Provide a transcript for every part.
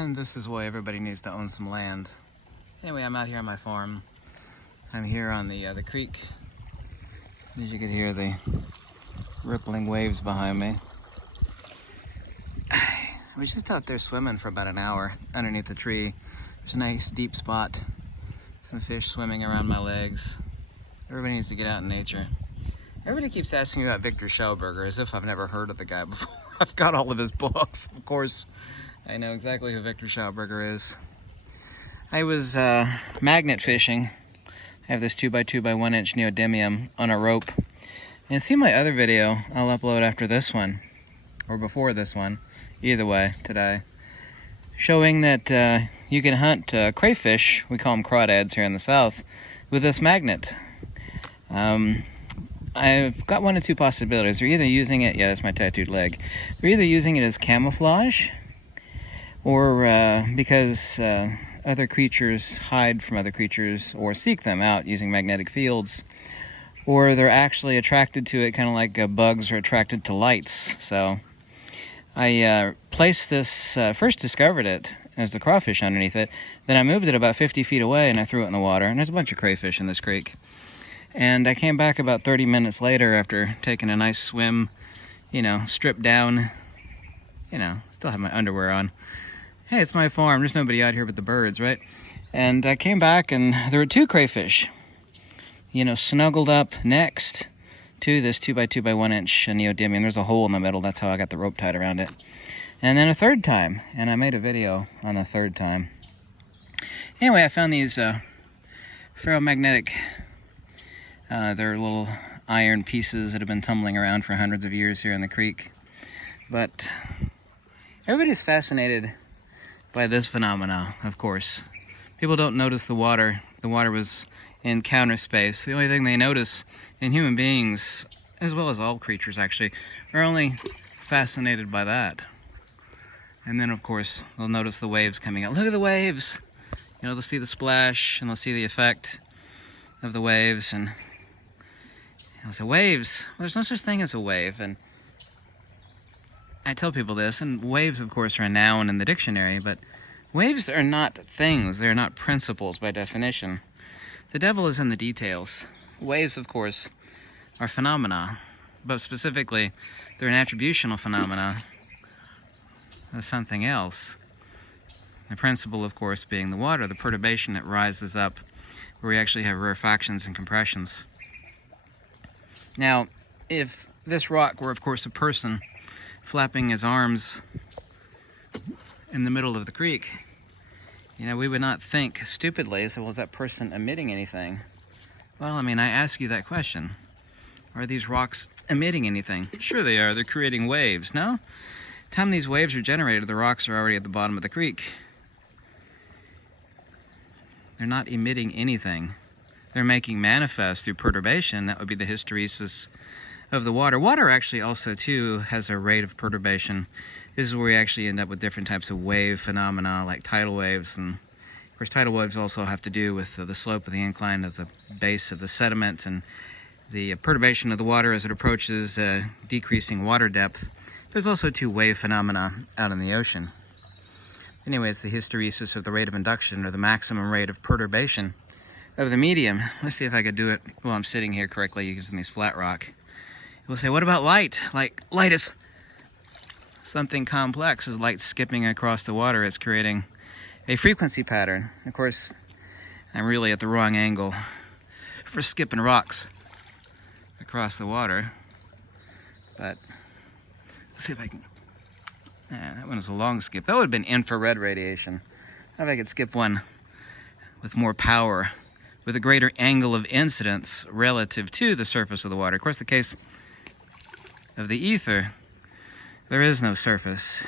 And this is why everybody needs to own some land. Anyway, I'm out here on my farm. I'm here on the creek. As you can hear the rippling waves behind me. I was just out there swimming for about an hour underneath the tree. There's a nice deep spot. Some fish swimming around my legs. Everybody needs to get out in nature. Everybody keeps asking me about Victor Schauberger as if I've never heard of the guy before. I've got all of his books, of course. I know exactly who Victor Schauberger is. I was magnet fishing. I have this 2x2 by 1 inch neodymium on a rope. And see my other video I'll upload after this one, or before this one, either way, today, showing that you can hunt crayfish, we call them crawdads here in the south, with this magnet. I've got one of two possibilities. They're either using it, yeah, that's my tattooed leg. They're either using it as camouflage, or because other creatures hide from other creatures or seek them out using magnetic fields, or they're actually attracted to it, kind of like bugs are attracted to lights. So I placed this, first discovered it as the crawfish underneath it, then I moved it about 50 feet away and I threw it in the water, and there's a bunch of crayfish in this creek. And I came back about 30 minutes later after taking a nice swim, you know, stripped down, you know, still have my underwear on. Hey, it's my farm, there's nobody out here but the birds, right? And I came back and there were two crayfish, you know, snuggled up next to this 2x2 by 1 inch neodymium. There's a hole in the middle, that's how I got the rope tied around it. And then a third time, and I made a video on the third time. Anyway, I found these ferromagnetic, they're little iron pieces that have been tumbling around for hundreds of years here in the creek. But everybody's fascinated by this phenomena, of course. People don't notice the water. The water was in counter space. The only thing they notice in human beings, as well as all creatures actually, are only fascinated by that. And then of course, they'll notice the waves coming out. Look at the waves! You know, they'll see the splash and they'll see the effect of the waves, and I'll say, waves? Well, there's no such thing as a wave. And I tell people this, and waves, of course, are a noun in the dictionary, but waves are not things. They're not principles by definition. The devil is in the details. Waves, of course, are phenomena, but specifically, they're an attributional phenomena of something else. The principle, of course, being the water, the perturbation that rises up, where we actually have rarefactions and compressions. Now, if this rock were, of course, a person flapping his arms in the middle of the creek, you know, we would not think stupidly, so, well, is that person emitting anything? Well, I mean, I ask you that question. Are these rocks emitting anything? Sure they are. They're creating waves, no? The time these waves are generated, the rocks are already at the bottom of the creek. They're not emitting anything. They're making manifest through perturbation. That would be the hysteresis of the water. Water actually also, too, has a rate of perturbation. This is where we actually end up with different types of wave phenomena, like tidal waves. And, of course, tidal waves also have to do with the slope of the incline of the base of the sediment and the perturbation of the water as it approaches decreasing water depth. There's also, too, wave phenomena out in the ocean. Anyway, it's the hysteresis of the rate of induction, or the maximum rate of perturbation of the medium. Let's see if I could do it while I'm sitting here correctly using these flat rock. We'll say, what about light? Like, light is something complex. As light skipping across the water, it's creating a frequency pattern. Of course, I'm really at the wrong angle for skipping rocks across the water. But let's see if I can. That one was a long skip. That would have been infrared radiation. How if I could skip one with more power, with a greater angle of incidence relative to the surface of the water. Of course, the case of the ether, there is no surface.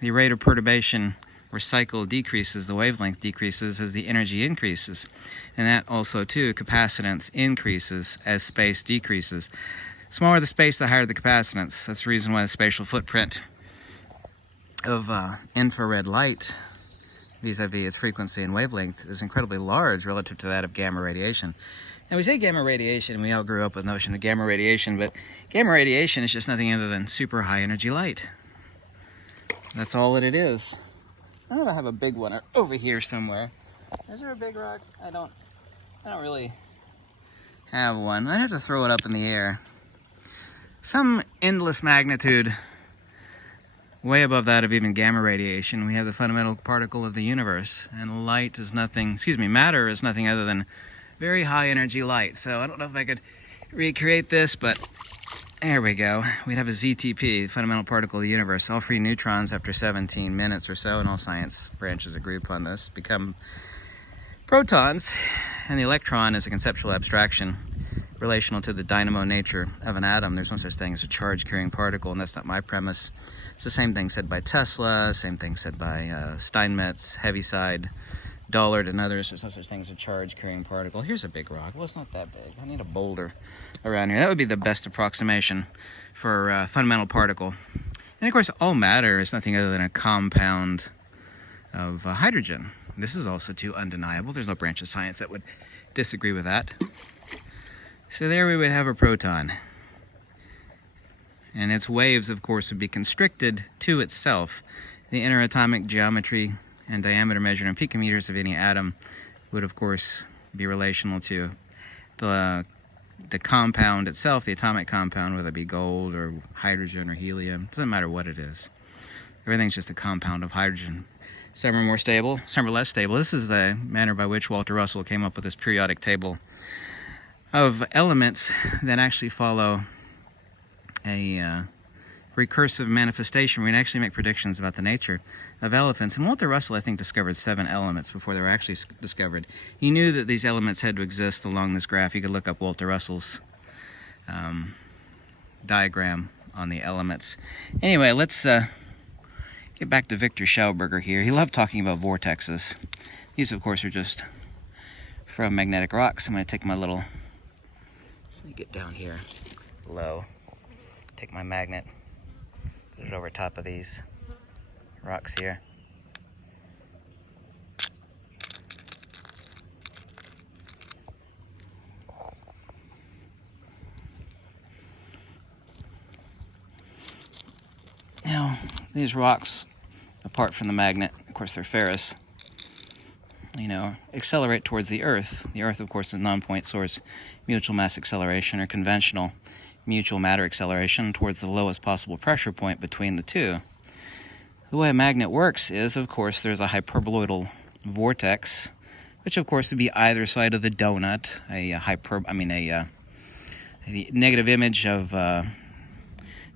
The rate of perturbation or cycle decreases, the wavelength decreases as the energy increases. And that also, too, capacitance increases as space decreases. Smaller the space, the higher the capacitance. That's the reason why the spatial footprint of infrared light vis-a-vis its frequency and wavelength is incredibly large relative to that of gamma radiation. Now, we say gamma radiation, and we all grew up with the notion of gamma radiation, but gamma radiation is just nothing other than super high energy light. That's all that it is. I don't know if I have a big one over here somewhere. Is there a big rock? I don't really have one. I'd have to throw it up in the air. Some endless magnitude, way above that of even gamma radiation. We have the fundamental particle of the universe, and light is nothing, matter is nothing other than very high energy light. So I don't know if I could recreate this, but there we go. We'd have a ZTP, the fundamental particle of the universe. All free neutrons after 17 minutes or so, and all science branches agree upon this, become protons, and the electron is a conceptual abstraction relational to the dynamo nature of an atom. There's no such thing as a charge-carrying particle, and that's not my premise. It's the same thing said by Tesla, same thing said by Steinmetz, Heaviside, Dollard, and others. There's no such thing as a charge-carrying particle. Here's a big rock. Well, it's not that big. I need a boulder around here. That would be the best approximation for a fundamental particle. And of course, all matter is nothing other than a compound of hydrogen. This is also too undeniable. There's no branch of science that would disagree with that. So there we would have a proton. And its waves, of course, would be constricted to itself. The interatomic geometry and diameter measured in picometers of any atom would, of course, be relational to the compound itself, the atomic compound, whether it be gold or hydrogen or helium. It doesn't matter what it is. Everything's just a compound of hydrogen. Some are more stable, some are less stable. This is the manner by which Walter Russell came up with this periodic table of elements that actually follow a recursive manifestation. We can actually make predictions about the nature of elements. And Walter Russell, I think, discovered 7 elements before they were actually discovered. He knew that these elements had to exist along this graph. You could look up Walter Russell's diagram on the elements. Anyway, let's get back to Victor Schauberger here. He loved talking about vortexes. These, of course, are just ferromagnetic rocks. I'm going to take my little, let me get down here low, take my magnet, put it over top of these rocks here. Now, these rocks, apart from the magnet, of course they're ferrous, accelerate towards the Earth. The Earth, of course, is non-point source mutual mass acceleration, or conventional mutual matter acceleration, towards the lowest possible pressure point between the two. The way a magnet works is, of course, there's a hyperboloidal vortex, which, of course, would be either side of the donut, the negative image of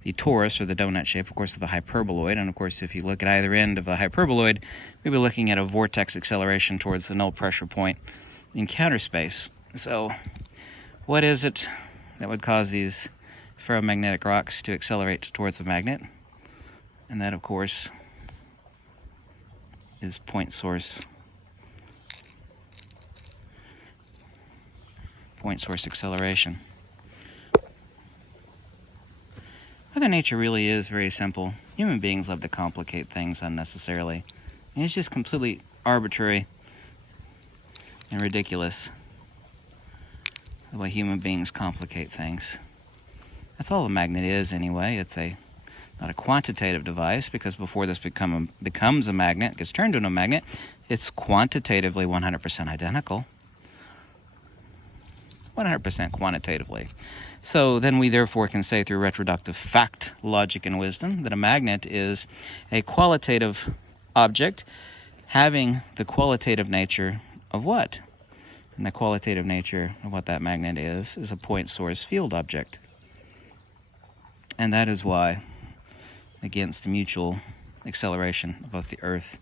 the torus, or the donut shape, of course, of the hyperboloid. And of course, if you look at either end of a hyperboloid, we'd be looking at a vortex acceleration towards the null pressure point in counter space. So what is it that would cause these ferromagnetic rocks to accelerate towards the magnet? And that, of course, is point source acceleration. Mother Nature really is very simple. Human beings love to complicate things unnecessarily. And it's just completely arbitrary and ridiculous the way human beings complicate things. That's all a magnet is anyway. It's not a quantitative device, because before this becomes a magnet, gets turned into a magnet, it's quantitatively 100% identical. 100% quantitatively. So then we therefore can say through retroductive fact, logic, and wisdom that a magnet is a qualitative object having the qualitative nature of what? And the qualitative nature of what that magnet is a point source field object. And that is why, against the mutual acceleration of both the Earth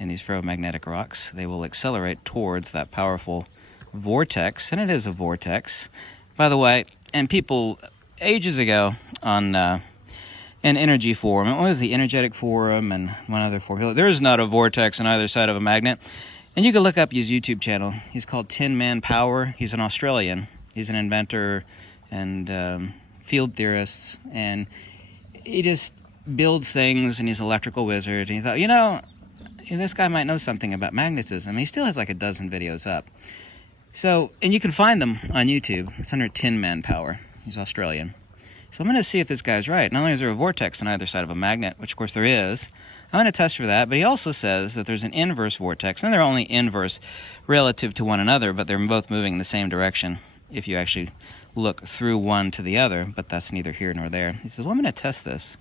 and these ferromagnetic rocks, they will accelerate towards that powerful vortex. And it is a vortex, by the way. And people ages ago on an energy forum, it was the Energetic Forum and one other forum, there is not a vortex on either side of a magnet. And you can look up his YouTube channel. He's called Tin Man Power. He's an Australian. He's an inventor and field theorist, and he just builds things, and he's an electrical wizard. And he thought, this guy might know something about magnetism. He still has like a dozen videos up. So, and you can find them on YouTube. It's under Tin Man Power. He's Australian. So I'm going to see if this guy's right. Not only is there a vortex on either side of a magnet, which of course there is, I'm going to test for that, but he also says that there's an inverse vortex, and they're only inverse relative to one another, but they're both moving in the same direction if you actually look through one to the other, but that's neither here nor there. He says, well, I'm going to test this.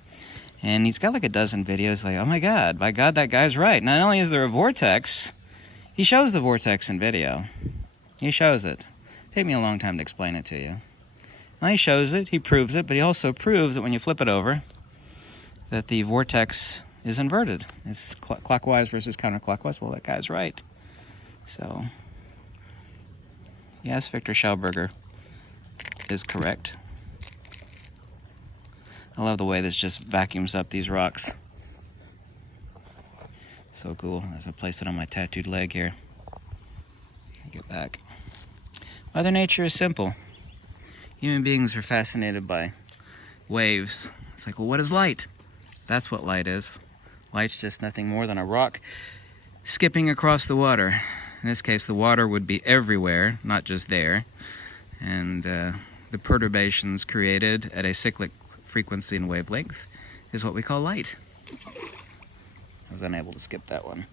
And he's got like a dozen videos, like, oh my God, by God, that guy's right. Not only is there a vortex, he shows the vortex in video. He shows it. Take me a long time to explain it to you. Well, he shows it, he proves it, but he also proves that when you flip it over, that the vortex is inverted. It's clockwise versus counterclockwise. Well, that guy's right. So, yes, Victor Schauberger is correct. I love the way this just vacuums up these rocks. So cool. As I place it on my tattooed leg here. Get back. Mother Nature is simple. Human beings are fascinated by waves. It's like, well, what is light? That's what light is. Light's just nothing more than a rock skipping across the water. In this case, the water would be everywhere, not just there. And the perturbations created at a cyclic frequency and wavelength is what we call light. I was unable to skip that one.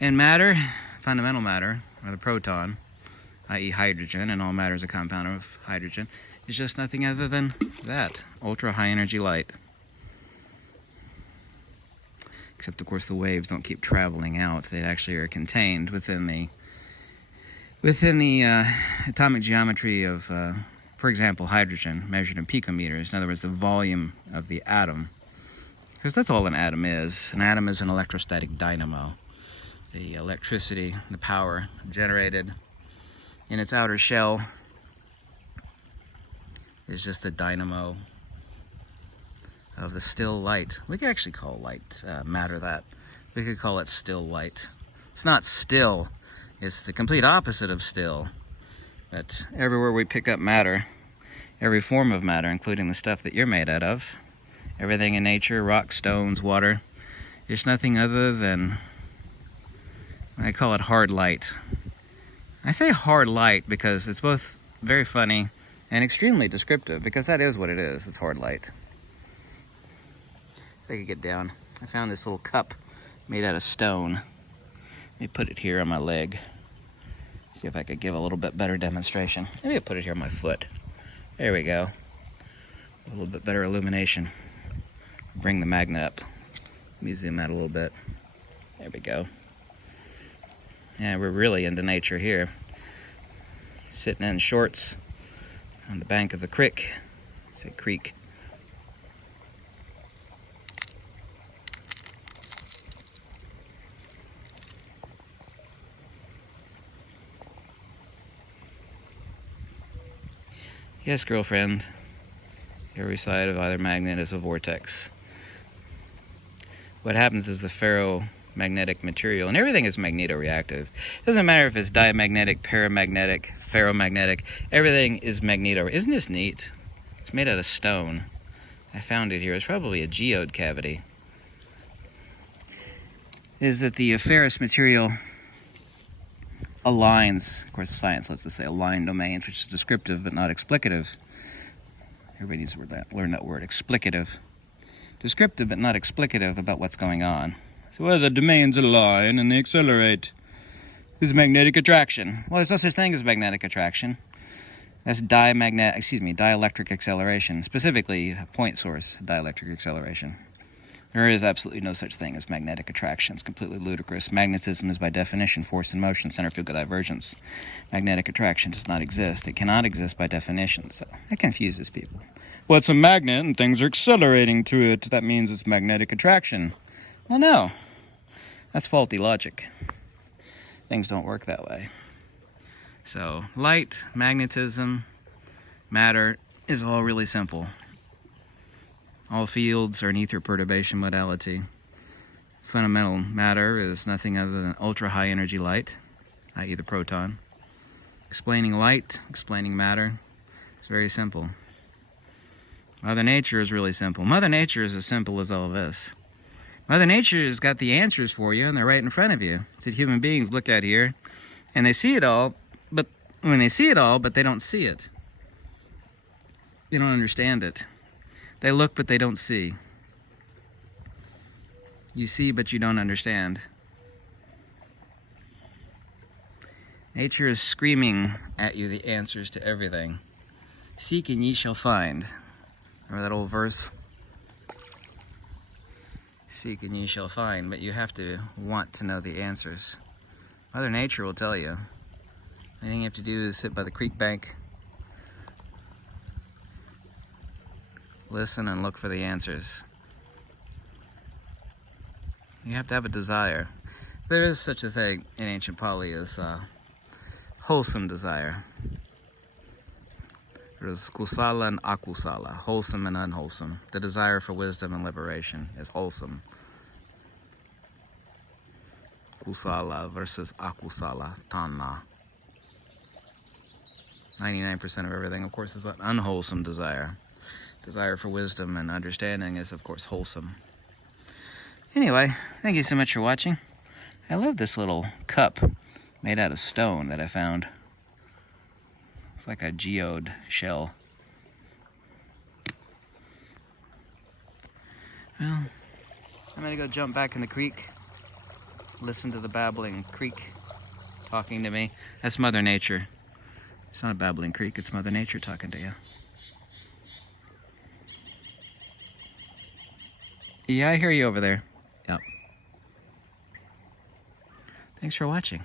And matter, fundamental matter, or the proton, i.e. hydrogen, and all matter is a compound of hydrogen, is just nothing other than that, ultra high energy light. Except, of course, the waves don't keep traveling out. They actually are contained within the atomic geometry of, for example, hydrogen, measured in picometers. In other words, the volume of the atom. Because that's all an atom is. An atom is an electrostatic dynamo. The electricity, the power generated in its outer shell is just the dynamo of the still light. We could actually call light matter that. We could call it still light. It's not still, it's the complete opposite of still. But everywhere we pick up matter, every form of matter, including the stuff that you're made out of, everything in nature, rocks, stones, water, it's nothing other than, I call it hard light. I say hard light because it's both very funny and extremely descriptive, because that is what it is. It's hard light. If I could get down, I found this little cup made out of stone. Let me put it here on my leg. See if I could give a little bit better demonstration. Maybe I'll put it here on my foot. There we go. A little bit better illumination. Bring the magnet up. Let me zoom out a little bit. There we go. Yeah, we're really into nature here. Sitting in shorts on the bank of the creek. I say creek. Yes, girlfriend. Every side of either magnet is a vortex. What happens is the ferromagnetic material, and everything is magnetoreactive. It doesn't matter if it's diamagnetic, paramagnetic, ferromagnetic, everything is magneto. Isn't this neat? It's made out of stone. I found it here. It's probably a geode cavity. Is that the ferrous material aligns, of course science lets us say align domains, which is descriptive but not explicative. Everybody needs to learn that word, explicative. Descriptive but not explicative about what's going on. So whether the domains align and they accelerate is magnetic attraction. Well, there's no such thing as magnetic attraction. That's dielectric acceleration, specifically point source dielectric acceleration. There is absolutely no such thing as magnetic attraction. It's completely ludicrous. Magnetism is by definition force in motion, centrifugal divergence. Magnetic attraction does not exist. It cannot exist by definition, so that confuses people. Well, it's a magnet and things are accelerating to it. That means it's magnetic attraction. Well, no. That's faulty logic. Things don't work that way. So, light, magnetism, matter is all really simple. All fields are an ether perturbation modality. Fundamental matter is nothing other than ultra-high energy light, i.e. the proton. Explaining light, explaining matter, it's very simple. Mother Nature is really simple. Mother Nature is as simple as all of this. Mother Nature has got the answers for you, and they're right in front of you. It's that human beings look at here, and they see it all, but when they see it all, but they don't see it. They don't understand it. They look, but they don't see. You see, but you don't understand. Nature is screaming at you the answers to everything. Seek and ye shall find. Remember that old verse? Seek and ye shall find, but you have to want to know the answers. Mother Nature will tell you. Anything you have to do is sit by the creek bank, listen and look for the answers. You have to have a desire. There is such a thing in ancient Pali as wholesome desire. There is kusala and akusala, wholesome and unwholesome. The desire for wisdom and liberation is wholesome. Kusala versus akusala, tanna. 99% of everything, of course, is an unwholesome desire. Desire for wisdom and understanding is, of course, wholesome. Anyway, thank you so much for watching. I love this little cup made out of stone that I found. It's like a geode shell. Well, I'm gonna go jump back in the creek, listen to the babbling creek talking to me. That's Mother Nature. It's not a babbling creek, it's Mother Nature talking to you. Yeah, I hear you over there. Yep. Thanks for watching.